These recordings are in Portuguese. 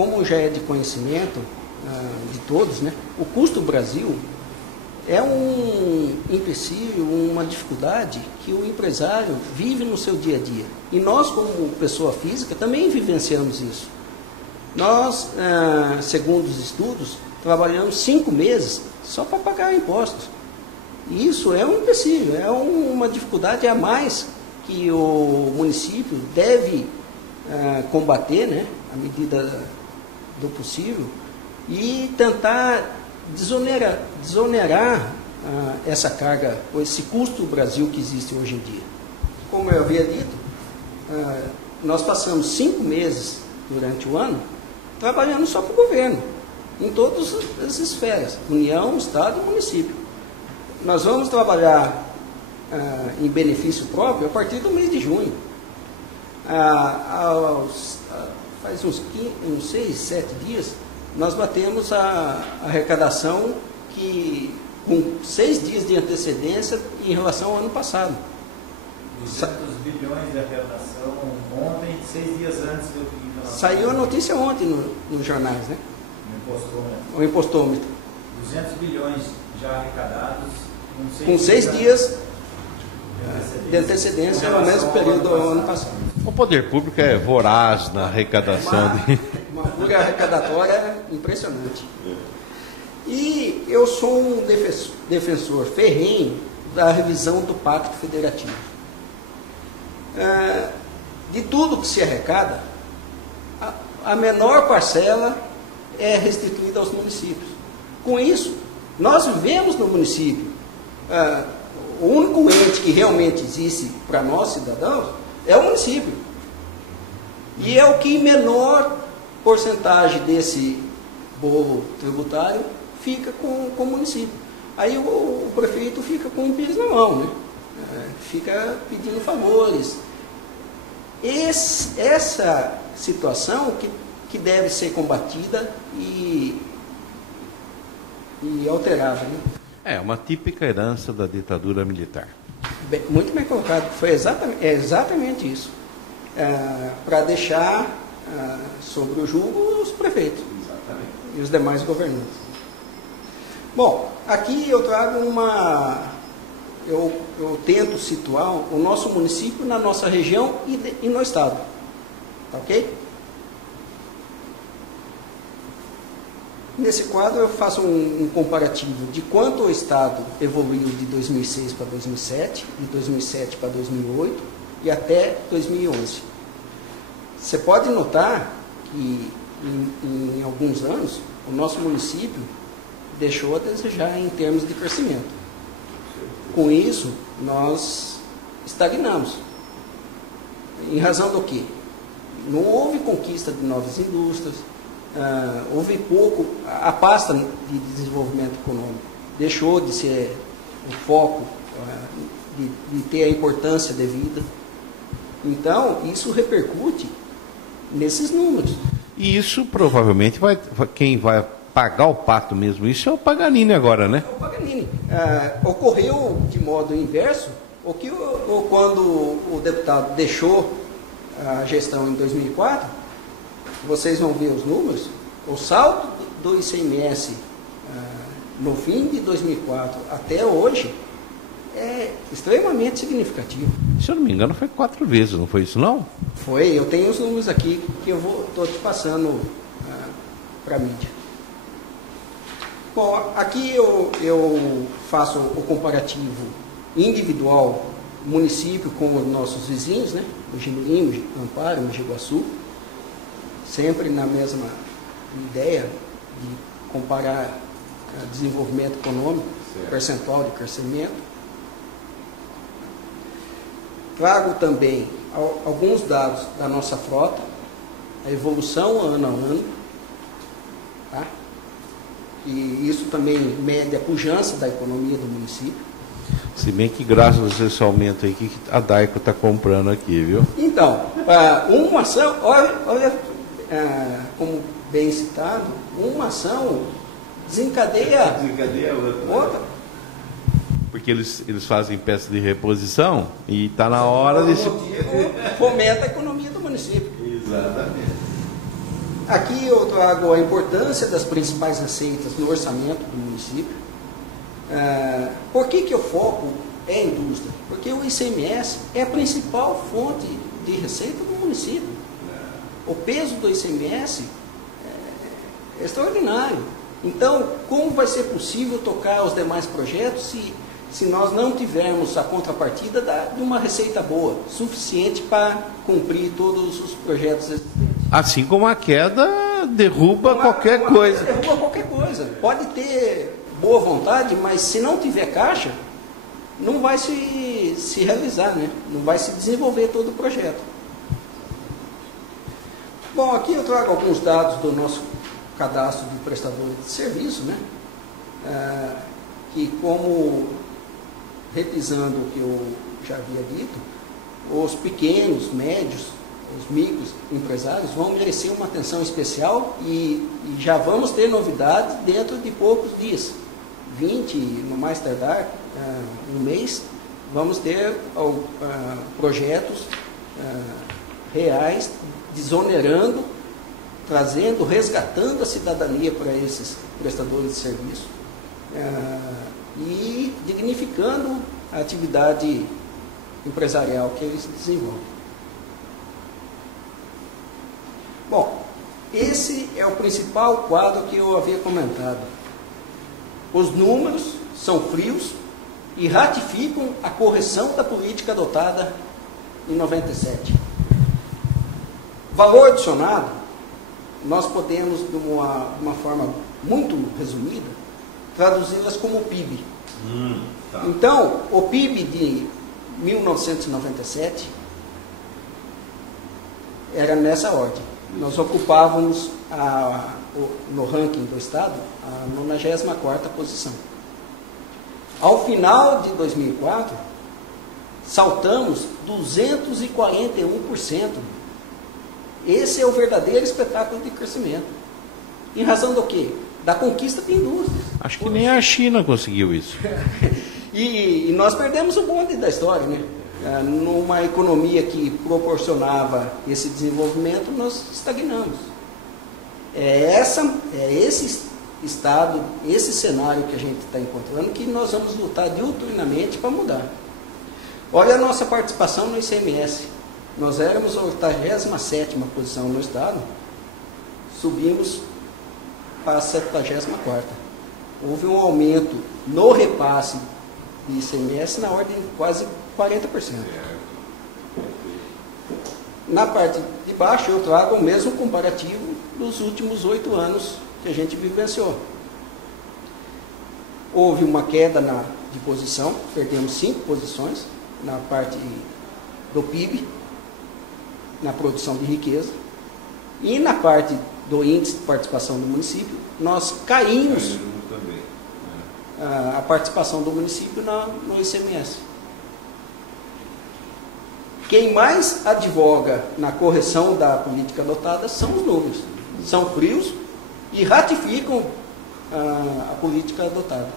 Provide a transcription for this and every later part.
como já é de conhecimento de todos, né, o custo Brasil é um empecilho, uma dificuldade que o empresário vive no seu dia a dia. E nós, como pessoa física, também vivenciamos isso. Nós, segundo os estudos, trabalhamos 5 meses só para pagar impostos. E isso é um empecilho, é uma dificuldade a mais que o município deve combater, né, à medida do possível, e tentar desonerar essa carga, ou esse custo do Brasil que existe hoje em dia. Como eu havia dito, nós passamos 5 meses durante o ano trabalhando só para o governo, em todas as esferas, União, Estado e município. Nós vamos trabalhar em benefício próprio a partir do mês de junho. Faz uns 6, 7 dias, nós batemos a arrecadação com 6 dias de antecedência em relação ao ano passado. 200 bilhões de arrecadação ontem, 6 dias antes do que... Saiu a notícia ontem nos jornais, né? O impostômetro. 200 bilhões já arrecadados com 6 dias de antecedência no mesmo período do ano passado. O poder público é voraz na arrecadação. Uma fúria arrecadatória impressionante. E eu sou um defensor ferrenho da revisão do Pacto Federativo. De tudo que se arrecada, a menor parcela é restituída aos municípios. Com isso, nós vivemos no município. O único ente que realmente existe para nós, cidadãos, é o município. E é o que menor porcentagem desse bolo tributário fica com o município. Aí o prefeito fica com o pires na mão, né? Fica pedindo favores. Essa situação que deve ser combatida e alterada, né? É uma típica herança da ditadura militar. Muito bem colocado. Foi exatamente isso. Para deixar sobre o jugo os prefeitos. Exatamente. E os demais governantes. Bom, aqui eu trago eu tento situar o nosso município na nossa região e no estado. Tá ok? Nesse quadro eu faço um comparativo de quanto o estado evoluiu de 2006 para 2007, de 2007 para 2008 e até 2011. Você pode notar que em alguns anos o nosso município deixou a desejar em termos de crescimento. Com isso, nós estagnamos. Em razão do quê? Não houve conquista de novas indústrias, houve pouco, a pasta de desenvolvimento econômico deixou de ser o foco, de ter a importância devida. Então, isso repercute nesses números. E isso provavelmente quem vai pagar o pato mesmo, isso é o Paganini agora, né? É o Paganini. Ocorreu de modo inverso, quando o deputado deixou a gestão em 2004, vocês vão ver os números, o salto do ICMS no fim de 2004 até hoje é extremamente significativo. Se eu não me engano, foi 4 vezes, não foi isso não? Foi, eu tenho os números aqui que eu estou te passando para a mídia. Bom, aqui eu faço o comparativo individual, município com os nossos vizinhos, né? Mojimirim, Amparo, Mogi Guaçu, sempre na mesma ideia de comparar desenvolvimento econômico, percentual de crescimento. Trago também alguns dados da nossa frota, a evolução ano a ano, tá? E isso também mede a pujança da economia do município. Se bem que graças a esse aumento aí que a Daico está comprando aqui, viu? Então, uma ação, olha como bem citado, uma ação desencadeia outra. Porque eles fazem peça de reposição e está na hora de... Fomenta a economia do município. Exatamente. Aqui eu trago a importância das principais receitas no orçamento do município. Por que eu foco a indústria? Porque o ICMS é a principal fonte de receita do município. O peso do ICMS é extraordinário. Então, como vai ser possível tocar os demais projetos se nós não tivermos a contrapartida de uma receita boa, suficiente para cumprir todos os projetos existentes? Assim como a queda derruba qualquer coisa. Derruba qualquer coisa. Pode ter boa vontade, mas se não tiver caixa, não vai se realizar, né? Não vai se desenvolver todo o projeto. Bom, aqui eu trago alguns dados do nosso cadastro de prestadores de serviço, né? Que, como repisando o que eu já havia dito, os pequenos, médios, os micros empresários vão merecer uma atenção especial e já vamos ter novidades dentro de poucos dias. 20, no mais tardar, um mês, vamos ter projetos reais, desonerando, trazendo, resgatando a cidadania para esses prestadores de serviço e dignificando a atividade empresarial que eles desenvolvem. Bom, esse é o principal quadro que eu havia comentado. Os números são frios e ratificam a correção da política adotada em 97. Valor adicionado, nós podemos, de uma forma muito resumida, traduzi-las como PIB. Tá. Então, o PIB de 1997 era nessa ordem. Nós ocupávamos, no ranking do Estado, a 94ª posição. Ao final de 2004, saltamos 241%. Esse é o verdadeiro espetáculo de crescimento. Em razão do quê? Da conquista de indústria. Acho que nem a China conseguiu isso. E nós perdemos o bonde da história, né? Numa economia que proporcionava esse desenvolvimento, nós estagnamos. É esse estado, esse cenário que a gente está encontrando, que nós vamos lutar diuturnamente para mudar. Olha a nossa participação no ICMS. Nós éramos a 87ª posição no estado, subimos para a 74ª. Houve um aumento no repasse de ICMS na ordem de quase 40%. Na parte de baixo eu trago o mesmo comparativo dos últimos 8 anos que a gente vivenciou. Houve uma queda de posição, perdemos 5 posições na parte do PIB, na produção de riqueza, e na parte do índice de participação do município, nós caímos a participação do município no ICMS. Quem mais advoga na correção da política adotada são os números. São frios e ratificam a política adotada.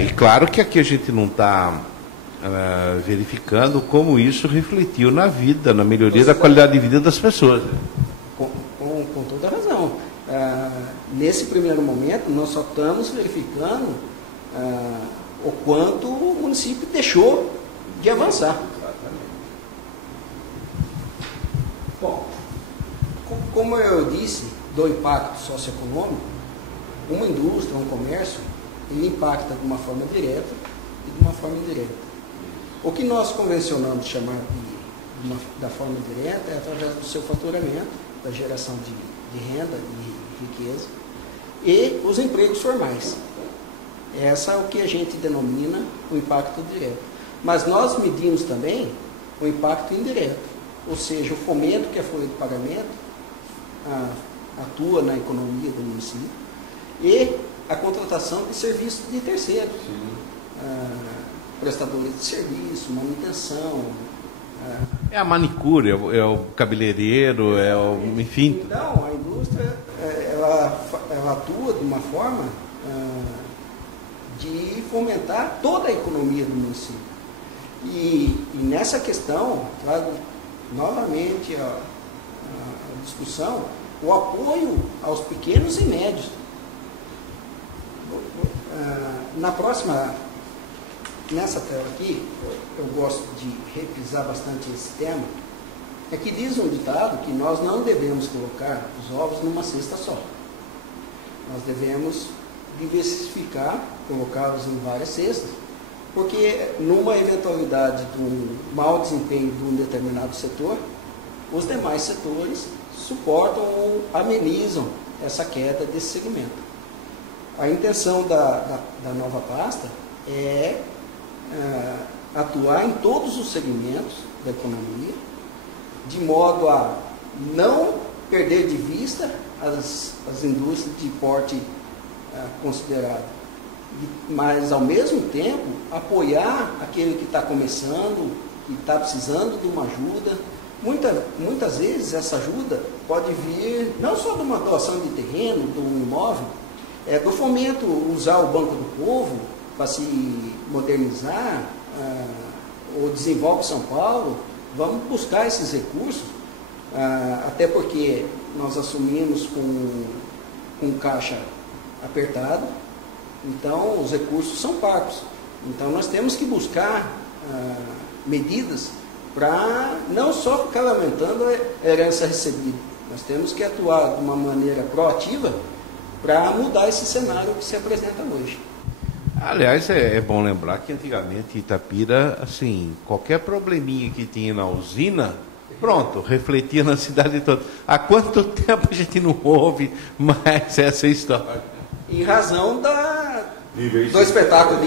E claro que aqui a gente não está verificando como isso refletiu na vida, na melhoria da qualidade de vida das pessoas. Com toda razão. Nesse primeiro momento, nós só estamos verificando o quanto o município deixou de avançar. Bom, como eu disse, do impacto socioeconômico, uma indústria, um comércio, ele impacta de uma forma direta e de uma forma indireta. O que nós convencionamos chamar da forma direta é através do seu faturamento, da geração de renda e riqueza, e os empregos formais. Essa é o que a gente denomina o impacto direto. Mas nós medimos também o impacto indireto, ou seja, o fomento que a folha de pagamento atua na economia do município e a contratação de serviços de terceiros, prestadores de serviço, manutenção. É a manicure, é o cabeleireiro, enfim. Então, a indústria ela atua de uma forma de fomentar toda a economia do município. E nessa questão, trago novamente a discussão o apoio aos pequenos e médios. Nessa tela aqui, eu gosto de repisar bastante esse tema, é que diz um ditado que nós não devemos colocar os ovos numa cesta só. Nós devemos diversificar, colocá-los em várias cestas, porque numa eventualidade de um mau desempenho de um determinado setor, os demais setores suportam ou amenizam essa queda desse segmento. A intenção da nova pasta é atuar em todos os segmentos da economia, de modo a não perder de vista as indústrias de porte considerado, mas ao mesmo tempo apoiar aquele que está começando, que está precisando de uma ajuda. Muitas vezes essa ajuda pode vir não só de uma doação de terreno, de um imóvel, do fomento, usar o Banco do Povo para se modernizar, o Desenvolve São Paulo. Vamos buscar esses recursos, até porque nós assumimos com caixa apertado, então os recursos são parcos. Então nós temos que buscar medidas para não só ficar lamentando a herança recebida. Nós temos que atuar de uma maneira proativa para mudar esse cenário que se apresenta hoje. Aliás, é bom lembrar que antigamente Itapira, assim, qualquer probleminha que tinha na usina, pronto, refletia na cidade toda. Há quanto tempo a gente não ouve mais essa história? Em razão do espetáculo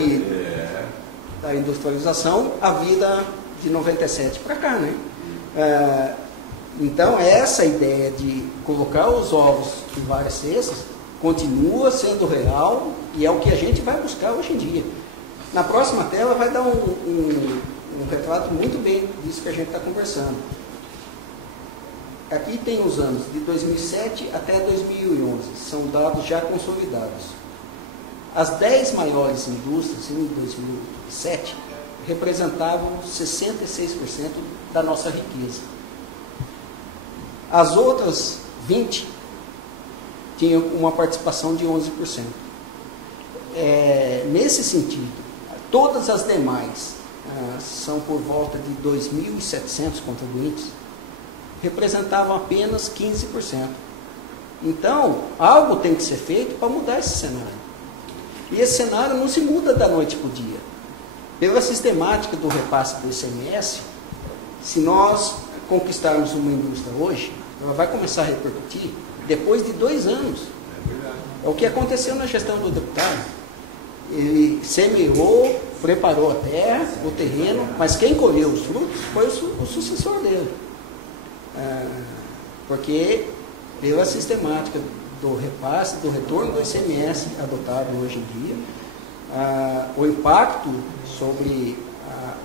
da industrialização, a vida de 97 para cá, né? Então, essa ideia de colocar os ovos em várias cestas continua sendo real e é o que a gente vai buscar hoje em dia. Na próxima tela vai dar um retrato muito bem disso que a gente está conversando. Aqui tem os anos de 2007 até 2011, são dados já consolidados. As 10 maiores indústrias em 2007 representavam 66% da nossa riqueza. As outras 20 tinham uma participação de 11%. Nesse sentido, todas as demais são por volta de 2.700 contribuintes, representavam apenas 15%. Então, algo tem que ser feito para mudar esse cenário. E esse cenário não se muda da noite para o dia. Pela sistemática do repasse do ICMS, se nós conquistarmos uma indústria hoje, ela vai começar a repercutir depois de 2 anos. É o que aconteceu na gestão do deputado. Ele semeou, preparou a terra, o terreno, mas quem colheu os frutos foi o sucessor dele. Porque pela sistemática do repasse, do retorno do ICMS adotado hoje em dia, o impacto sobre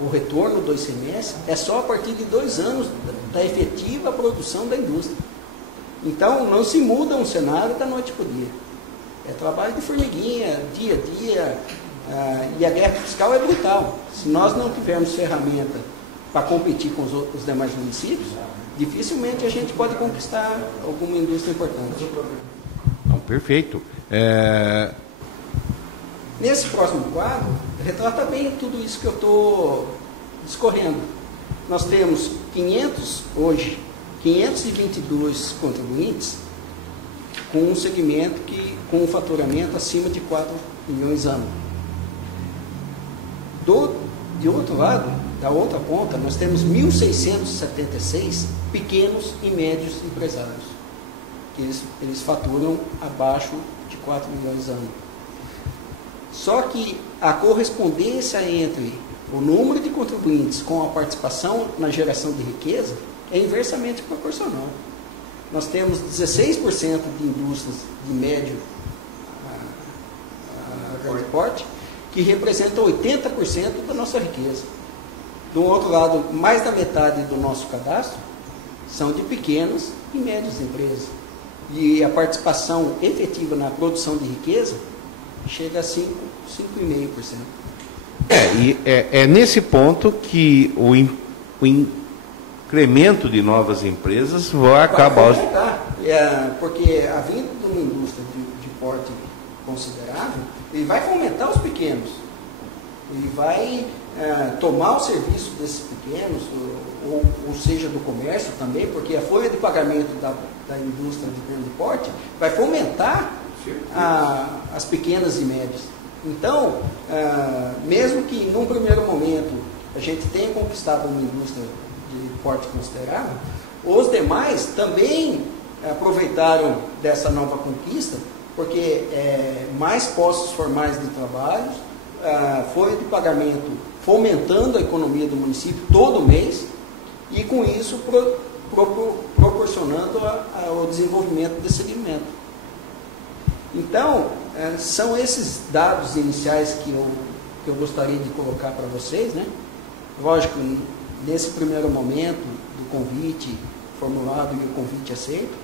o retorno do ICMS é só a partir de 2 anos da efetiva produção da indústria. Então, não se muda um cenário da noite para o dia. É trabalho de formiguinha, dia a dia, e a guerra fiscal é brutal. Se nós não tivermos ferramenta para competir com os demais municípios, dificilmente a gente pode conquistar alguma indústria importante. Não, perfeito. Nesse próximo quadro, retrata bem tudo isso que eu estou discorrendo. Nós temos 522 contribuintes com um segmento com um faturamento acima de 4 milhões ano. De outro lado, da outra ponta, nós temos 1.676 pequenos e médios empresários, que eles faturam abaixo de 4 milhões ano. Só que a correspondência entre o número de contribuintes com a participação na geração de riqueza é inversamente proporcional. Nós temos 16% de indústrias de médio grande porte, que representam 80% da nossa riqueza. Do outro lado, mais da metade do nosso cadastro são de pequenas e médias empresas. E a participação efetiva na produção de riqueza chega a 5,5%. É nesse ponto que incremento de novas empresas vai acabar. Porque a vinda de uma indústria de porte considerável, ele vai fomentar os pequenos. Ele vai tomar o serviço desses pequenos, ou seja, do comércio também, porque a folha de pagamento da indústria de grande porte vai fomentar as pequenas e médias. Então, mesmo que num primeiro momento a gente tenha conquistado uma indústria de porte considerável, os demais também aproveitaram dessa nova conquista, porque mais postos formais de trabalho, folha de pagamento fomentando a economia do município todo mês, e com isso proporcionando o desenvolvimento desse segmento. Então, são esses dados iniciais que eu gostaria de colocar para vocês, né? Lógico, nesse primeiro momento do convite formulado e o convite aceito,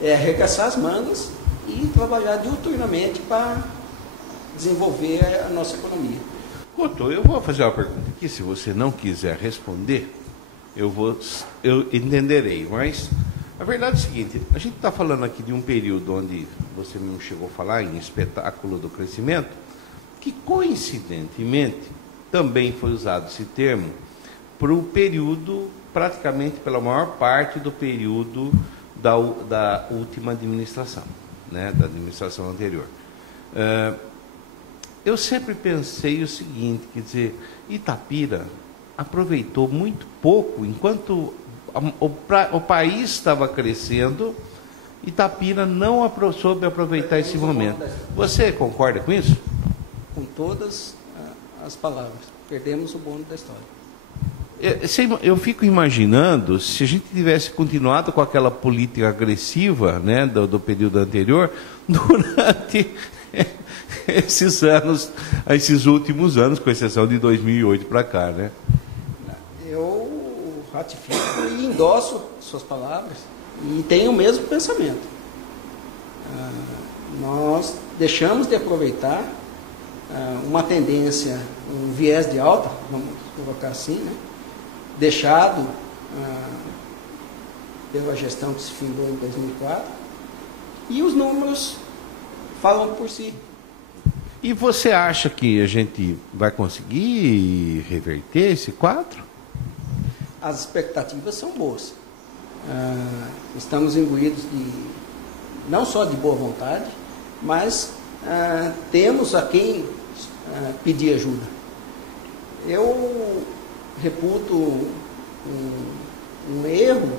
arregaçar as mangas e trabalhar diuturnamente para desenvolver a nossa economia. Couto, eu vou fazer uma pergunta aqui, se você não quiser responder, eu entenderei, mas a verdade é o seguinte, a gente está falando aqui de um período onde você não chegou a falar em espetáculo do crescimento, que coincidentemente também foi usado esse termo para o período, praticamente pela maior parte do período da última administração, né, da administração anterior. Eu sempre pensei o seguinte, quer dizer, Itapira aproveitou muito pouco, enquanto o país estava crescendo, Itapira não soube aproveitar esse momento. Você concorda com isso? Com todas as palavras. Perdemos o bonde da história. Eu fico imaginando, se a gente tivesse continuado com aquela política agressiva, né, do período anterior, durante esses anos, esses últimos anos, com exceção de 2008 para cá, né? Eu ratifico e endosso suas palavras e tenho o mesmo pensamento. Nós deixamos de aproveitar uma tendência, um viés de alta, vamos colocar assim, né? Deixado pela gestão que se findou em 2004, e os números falam por si. E você acha que a gente vai conseguir reverter esse quadro? As expectativas são boas. Estamos imbuídos não só de boa vontade, mas temos a quem pedir ajuda. Eu reputo um erro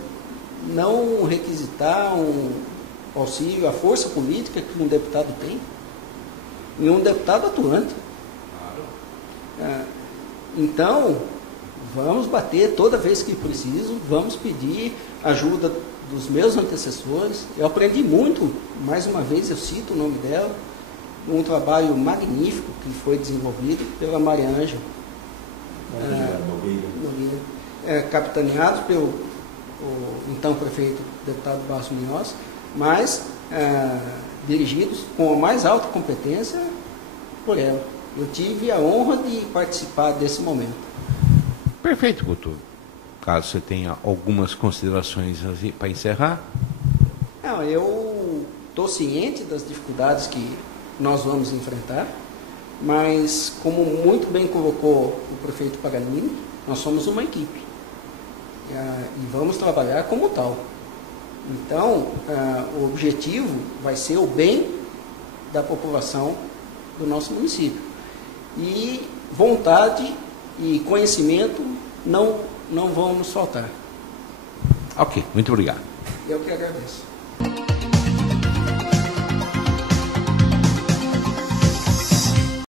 não requisitar um auxílio, a força política que um deputado tem, e um deputado atuante. Então, vamos bater toda vez que preciso, vamos pedir ajuda dos meus antecessores. Eu aprendi muito, mais uma vez eu cito o nome dela, um trabalho magnífico que foi desenvolvido pela Maria Ângela Nogueira, capitaneado pelo então prefeito, deputado Basso Munhoz, mas dirigidos com a mais alta competência por ela. Eu tive a honra de participar desse momento. Perfeito, Couto. Caso você tenha algumas considerações para encerrar. Não, eu estou ciente das dificuldades que nós vamos enfrentar, mas, como muito bem colocou o prefeito Paganini, nós somos uma equipe e vamos trabalhar como tal. Então, o objetivo vai ser o bem da população do nosso município. E vontade e conhecimento não vão nos faltar. Ok, muito obrigado. Eu que agradeço.